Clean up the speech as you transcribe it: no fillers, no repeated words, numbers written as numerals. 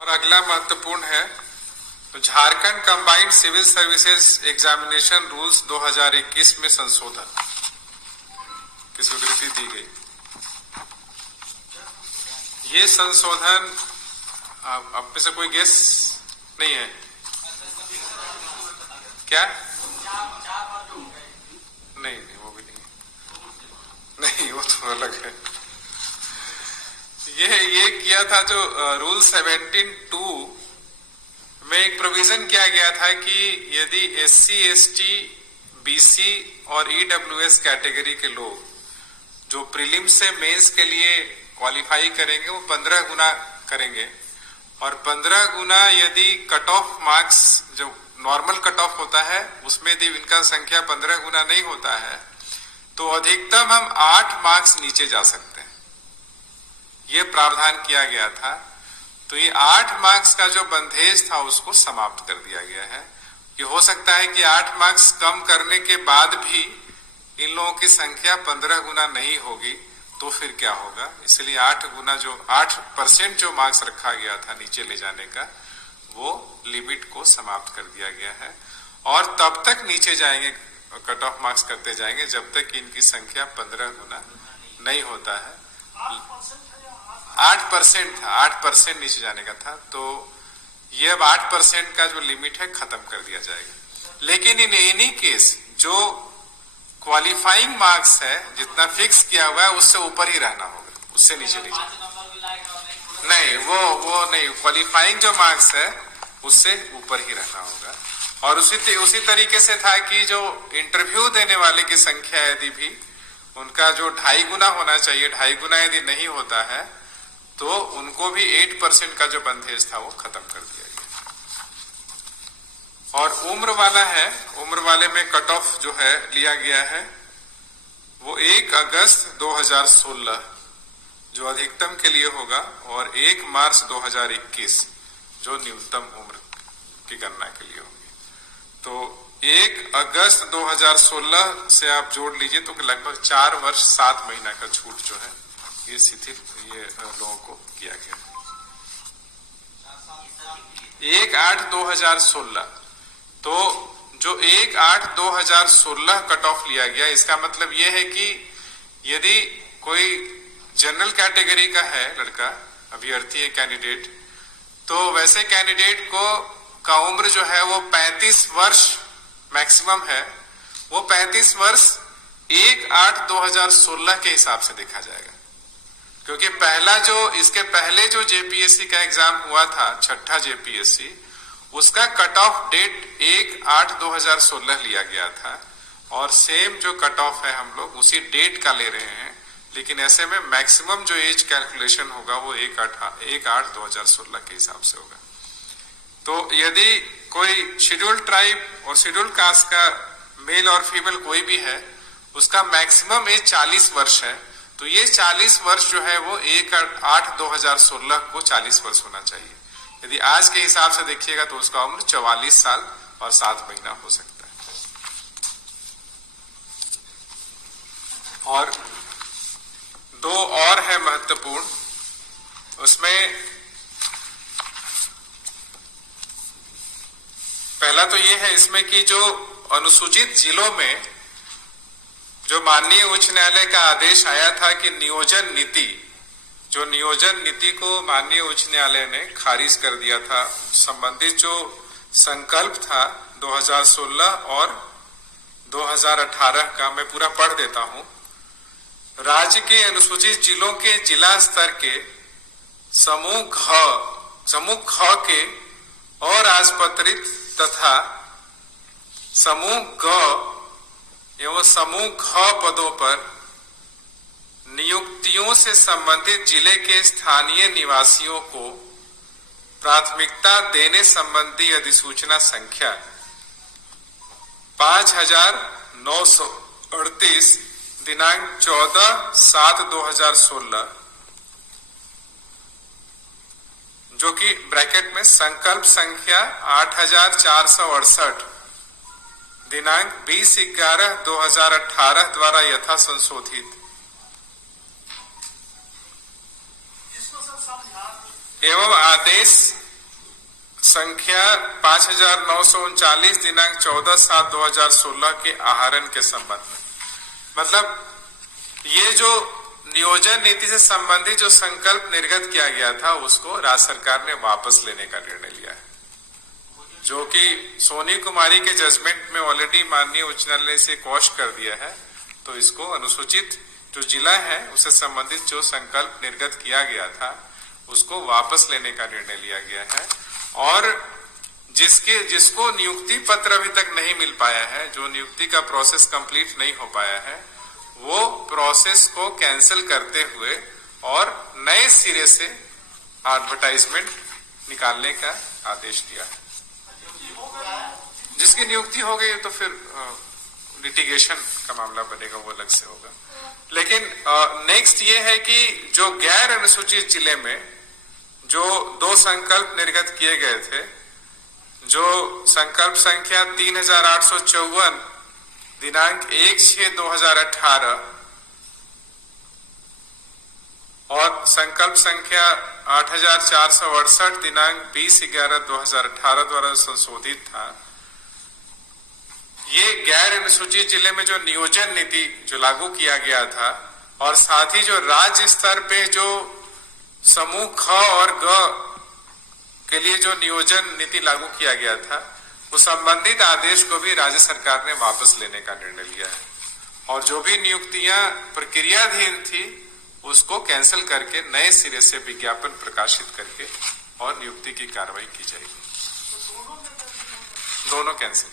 और अगला महत्वपूर्ण है तो Jharkhand combined civil services examination rules 2021 में संशोधन की स्वीकृति दी गई। ये संशोधन आप में से कोई गेस नहीं है क्या? नहीं वो भी नहीं वो तो अलग है। ये किया था जो रूल 17(2) में एक प्रोविजन किया गया था कि यदि SC, ST, BC और EWS कैटेगरी के लोग जो प्रीलिम्स से मेंस के लिए क्वालिफाई करेंगे वो 15 गुना करेंगे और 15 गुना यदि कट ऑफ मार्क्स जो नॉर्मल कट ऑफ होता है उसमें यदि इनका संख्या 15 गुना नहीं होता है तो अधिकतम हम 8 मार्क्स नीचे जा सकते हैं। ये प्रावधान किया गया था। तो ये 8 मार्क्स का जो बंधेज था उसको समाप्त कर दिया गया है कि हो सकता है कि 8 मार्क्स कम करने के बाद भी इन लोगों की संख्या 15 गुना नहीं होगी तो फिर क्या होगा। इसलिए 8% जो मार्क्स रखा गया था नीचे ले जाने का वो लिमिट को समाप्त कर दिया गया है और तब तक नीचे जाएंगे, कट ऑफ मार्क्स करते जाएंगे जब तक इनकी संख्या 15 गुना नहीं होता है। 8% था, 8% नीचे जाने का था। तो ये अब 8% का जो लिमिट है खत्म कर दिया जाएगा। लेकिन इन एनी केस जो क्वालिफाइंग मार्क्स है जितना फिक्स किया हुआ है उससे ऊपर ही रहना होगा, उससे नीचे नहीं जाना। नहीं वो नहीं, क्वालिफाइंग जो मार्क्स है उससे ऊपर ही रहना होगा। और उसी तरीके से था कि जो इंटरव्यू देने वाले की संख्या यदि भी उनका जो 2.5 गुना होना चाहिए, 2.5 गुना यदि नहीं होता है तो उनको भी 8% का जो बंधेज था वो खत्म कर दिया गया। और उम्र वाला है, उम्र वाले में कट ऑफ जो है लिया गया है वो 1 अगस्त 2016 जो अधिकतम के लिए होगा और 1 मार्च 2021 जो न्यूनतम उम्र की गणना के लिए होगी। तो 1 अगस्त 2016 से आप जोड़ लीजिए तो लगभग 4 वर्ष 7 महीना का छूट जो है ये शिथिल ये लोगों को किया गया। 1/8/2016 तो जो 1/8/2016 कट ऑफ लिया गया इसका मतलब ये है कि यदि कोई जनरल कैटेगरी का है लड़का, अभ्यर्थी है, कैंडिडेट, तो वैसे कैंडिडेट का उम्र जो है वो 35 वर्ष मैक्सिमम है। वो 35 वर्ष 1/8/2016 के हिसाब से देखा जाएगा क्योंकि इसके पहले जो जेपीएससी का एग्जाम हुआ था, 6ठा जेपीएससी, उसका कट ऑफ डेट 1/8/2016 लिया गया था और सेम जो कट ऑफ है हम लोग उसी डेट का ले रहे हैं। लेकिन ऐसे में मैक्सिमम जो एज कैलकुलेशन होगा वो 1/8/2016 के हिसाब से होगा। तो यदि कोई शेड्यूल्ड ट्राइब और शेड्यूल्ड कास्ट का मेल और फीमेल कोई भी है उसका मैक्सिमम एज 40 वर्ष है तो ये 40 वर्ष जो है वो 1/8/2016 को 40 वर्ष होना चाहिए। यदि आज के हिसाब से देखिएगा तो उसका उम्र 44 साल और 7 महीना हो सकता है। और 2 और है महत्वपूर्ण, उसमें पहला तो ये है इसमें कि जो अनुसूचित जिलों में जो माननीय उच्च न्यायालय का आदेश आया था कि नियोजन नीति को माननीय उच्च न्यायालय ने खारिज कर दिया था। संबंधित जो संकल्प था 2016 और 2018 का मैं पूरा पढ़ देता हूं। राज्य के अनुसूचित जिलों के जिला स्तर के समूह ख के और राजपत्रित तथा समूह ग एवं समूह ख पदों पर नियुक्तियों से संबंधित जिले के स्थानीय निवासियों को प्राथमिकता देने संबंधी अधिसूचना संख्या 5938 दिनांक 14/7/2016 जो कि ब्रैकेट में संकल्प संख्या 8468 दिनांक 20/11/2018 द्वारा यथा संशोधित एवं आदेश संख्या 5939 दिनांक 14/7/2016 के आहरण के संबंध में। मतलब ये जो नियोजन नीति से संबंधित जो संकल्प निर्गत किया गया था उसको राज्य सरकार ने वापस लेने का निर्णय लिया है, जो कि सोनी कुमारी के जजमेंट में ऑलरेडी माननीय उच्च न्यायालय से क्वॉश कर दिया है। तो इसको अनुसूचित जो जिला है उससे संबंधित जो संकल्प निर्गत किया गया था उसको वापस लेने का निर्णय लिया गया है। और जिसको नियुक्ति पत्र अभी तक नहीं मिल पाया है, जो नियुक्ति का प्रोसेस कंप्लीट नहीं हो पाया है, वो प्रोसेस को कैंसिल करते हुए और नए सिरे से एडवर्टाइजमेंट निकालने का आदेश दिया है। जिसकी नियुक्ति हो गई तो फिर लिटिगेशन का मामला बनेगा, वो अलग से होगा। लेकिन नेक्स्ट ये है कि जो गैर अनुसूचित जिले में जो 2 संकल्प निर्गत किए गए थे, जो संकल्प संख्या 3854 दिनांक 1/6/2018 और संकल्प संख्या 8468 दिनांक 20/11/2018 द्वारा संशोधित था। ये गैर अनुसूचित जिले में जो नियोजन नीति जो लागू किया गया था और साथ ही जो राज्य स्तर पे जो समूह ख और ग के लिए जो नियोजन नीति लागू किया गया था, उस संबंधित आदेश को भी राज्य सरकार ने वापस लेने का निर्णय लिया है। और जो भी नियुक्तियां प्रक्रियाधीन थी उसको कैंसिल करके नए सिरे से विज्ञापन प्रकाशित करके और नियुक्ति की कार्रवाई की जाएगी। दोनों कैंसिल।